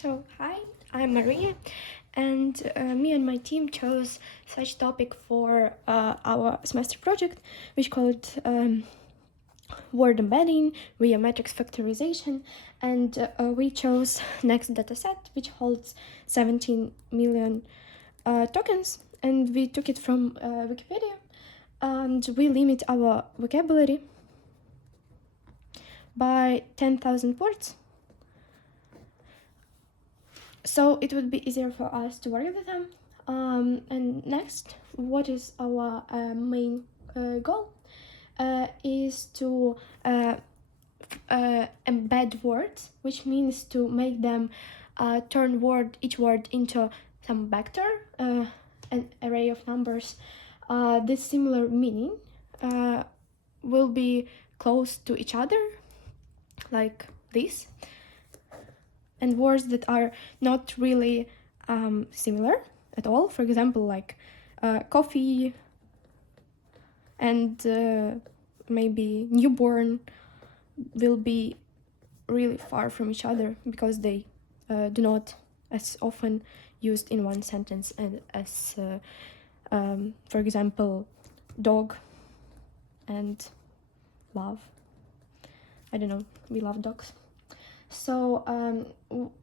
So, hi, I'm Maria, and me and my team chose such topic for our semester project, which called word embedding via matrix factorization, and we chose next dataset, which holds 17 million tokens, and we took it from Wikipedia, and we limit our vocabulary by 10,000 words. So it would be easier for us to work with them. And next, what is our main goal? Is to embed words, which means to make them turn each word into some vector, an array of numbers. This similar meaning will be close to each other, like this. And words that are not really similar at all. For example, like coffee and maybe newborn will be really far from each other because they do not as often used in one sentence and as, for example, dog and love. I don't know, we love dogs. So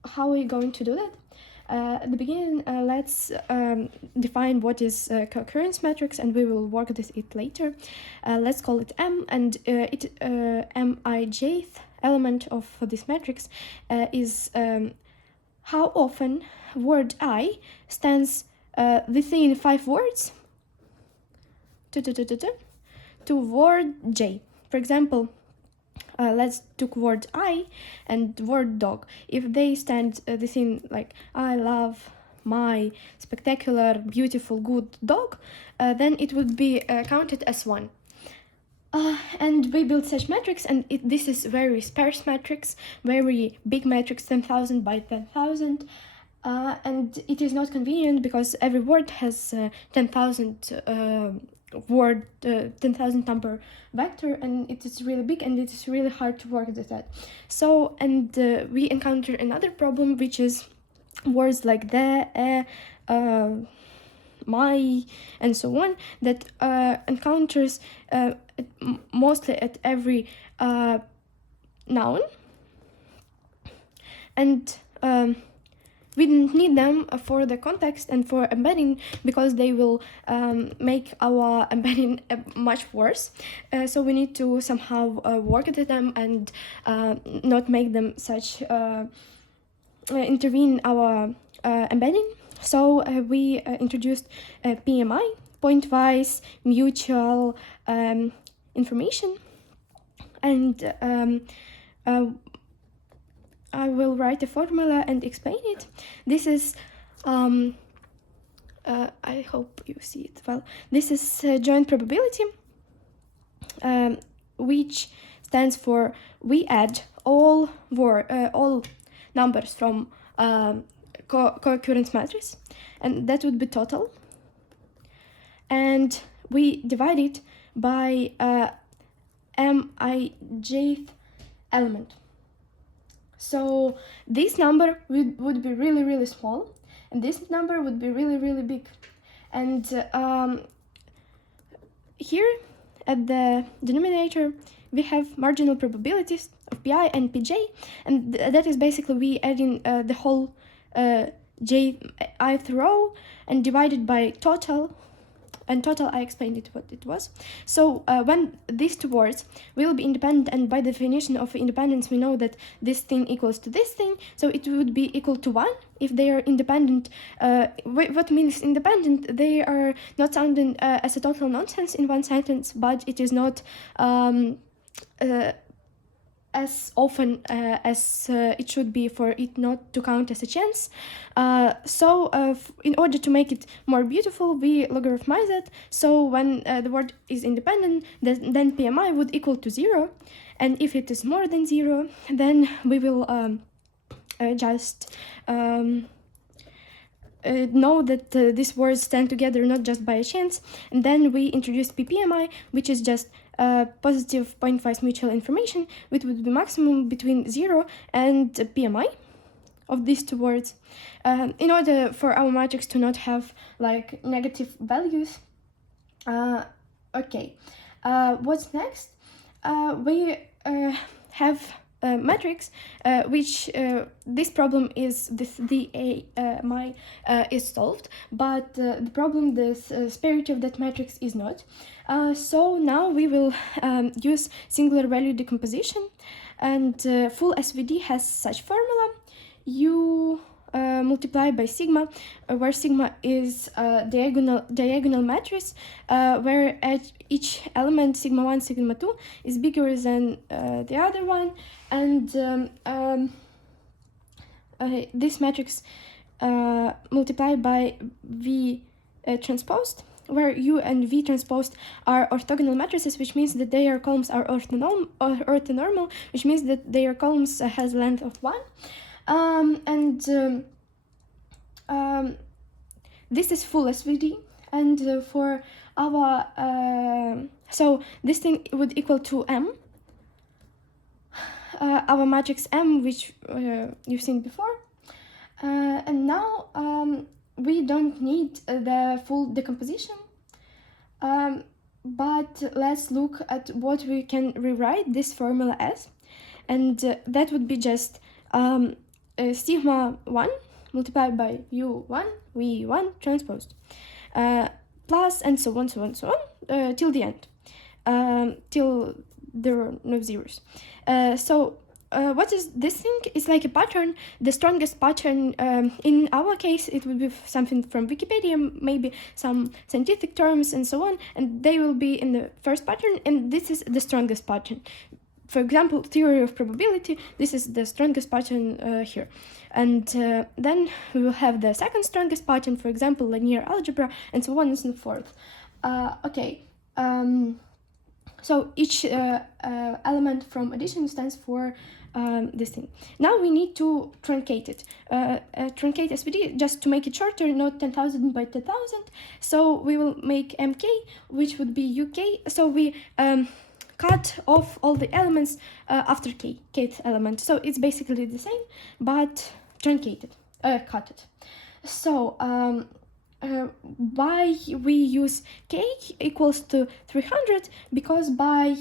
how are we going to do that? At the beginning, let's define what is co-occurrence matrix, and we will work with it later. Let's call it M, and Mijth element of this matrix is how often word I stands within 5 words to word J. For example, let's take word I and word dog. If they stand within, like, I love my spectacular, beautiful, good dog, then it would be counted as one. And we build such matrix, and this is very sparse matrix, very big matrix, 10,000 by 10,000. And it is not convenient because every word has 10,000 word 10,000 number vector, and it is really big and it is really hard to work with that. So, and we encounter another problem, which is words like the, my, and so on, that encounters mostly at every noun, and we need them for the context and for embedding because they will make our embedding much worse. So we need to somehow work with them and not make them such intervene in our embedding. So we introduced PMI, pointwise mutual information, and I will write a formula and explain it. This is, I hope you see it well. This is joint probability, which stands for we add all numbers from co-occurrence matrix, and that would be total. And we divide it by Mijth element. So this number would be really, really small, and this number would be really, really big. And here at the denominator, we have marginal probabilities of Pi and Pj, and that is basically we adding the whole jth row and divided by total. And total, I explained it what it was. So when these two words will be independent, and by definition of independence, we know that this thing equals to this thing, so it would be equal to 1 if they are independent. What means independent? They are not sounding as a total nonsense in one sentence, but it is not as often as it should be for it not to count as a chance. So in order to make it more beautiful, we logarithmize it. So when the word is independent, then PMI would equal to 0. And if it is more than 0, then we will just know that these words stand together not just by a chance. And then we introduce PPMI, which is just positive pointwise mutual information, which would be maximum between 0 and PMI. of these two words. In order for our matrix to not have like negative values. Okay, what's next? We have a matrix which this problem is this my is solved, but the problem, this sphericity of that matrix is not. So now we will use singular value decomposition, and full SVD has such formula: U multiplied by sigma, where sigma is diagonal matrix, where at each element sigma 1, sigma 2 is bigger than the other one, and this matrix multiplied by V transposed, where U and V transposed are orthogonal matrices, which means that their columns are orthonormal, which means that their columns has length of 1. This is full SVD, and for our so this thing would equal to M, our matrix M, which you've seen before, and now we don't need the full decomposition, but let's look at what we can rewrite this formula as, and that would be just sigma 1 multiplied by U1, V1 transposed, plus and so on, till the end, till there are no zeros. What is this thing? It's like a pattern. The strongest pattern, in our case, it would be something from Wikipedia, maybe some scientific terms and so on, and they will be in the first pattern, and this is the strongest pattern. For example, theory of probability, this is the strongest pattern here. And then we will have the second strongest pattern, for example, linear algebra, and so on and so forth. So each element from addition stands for this thing. Now we need to truncate it. Truncate SVD just to make it shorter, not 10,000 by 10,000. So we will make MK, which would be UK. So we cut off all the elements after kth element. So it's basically the same, but truncated, cut it. So why we use k equals to 300? Because by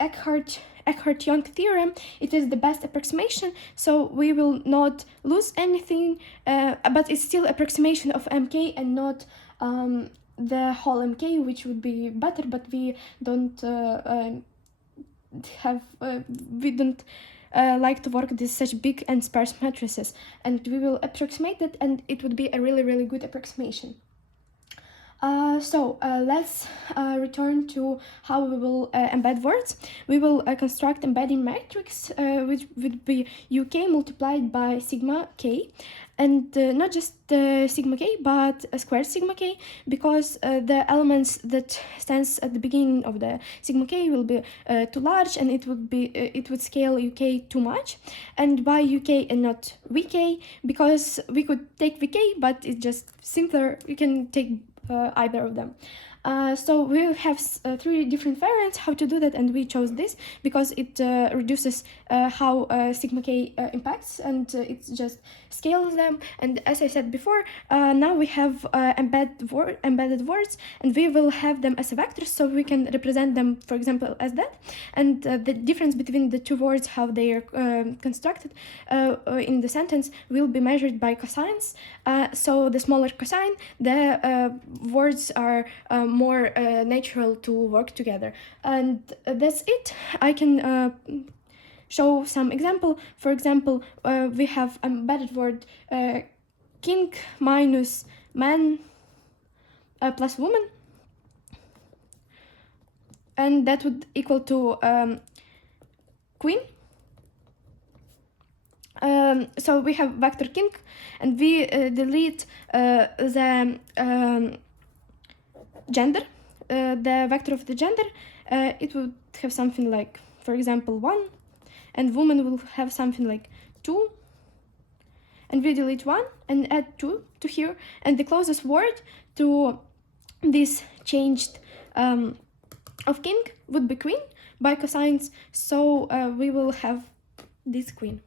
Eckhart-Young theorem, it is the best approximation, so we will not lose anything, but it's still approximation of MK and not the whole MK, which would be better, but we don't like to work with such big and sparse matrices, and we will approximate it, and it would be a really good approximation. Let's return to how we will embed words. We will construct embedding matrix, which would be UK multiplied by sigma k, and not just sigma k, but a squared sigma k, because the elements that stands at the beginning of the sigma k will be too large, and it would scale UK too much, and by UK and not VK, because we could take VK, but it's just simpler. You can take either of them. So we have 3 different variants how to do that, and we chose this because it reduces how sigma k impacts, and it just scales them. And as I said before, now we have embedded words, and we will have them as a vector, so we can represent them, for example, as that. And the difference between the 2 words, how they are constructed in the sentence, will be measured by cosines. So the smaller cosine, the words are more natural to work together. And that's it. I can show some example. For example, we have embedded word king minus man plus woman, and that would equal to queen. So we have vector king, and we delete the gender, the vector of the gender. It would have something like, for example, 1, and woman will have something like 2, and we delete 1 and add 2 to here, and the closest word to this changed of king would be queen by cosines, so we will have this queen.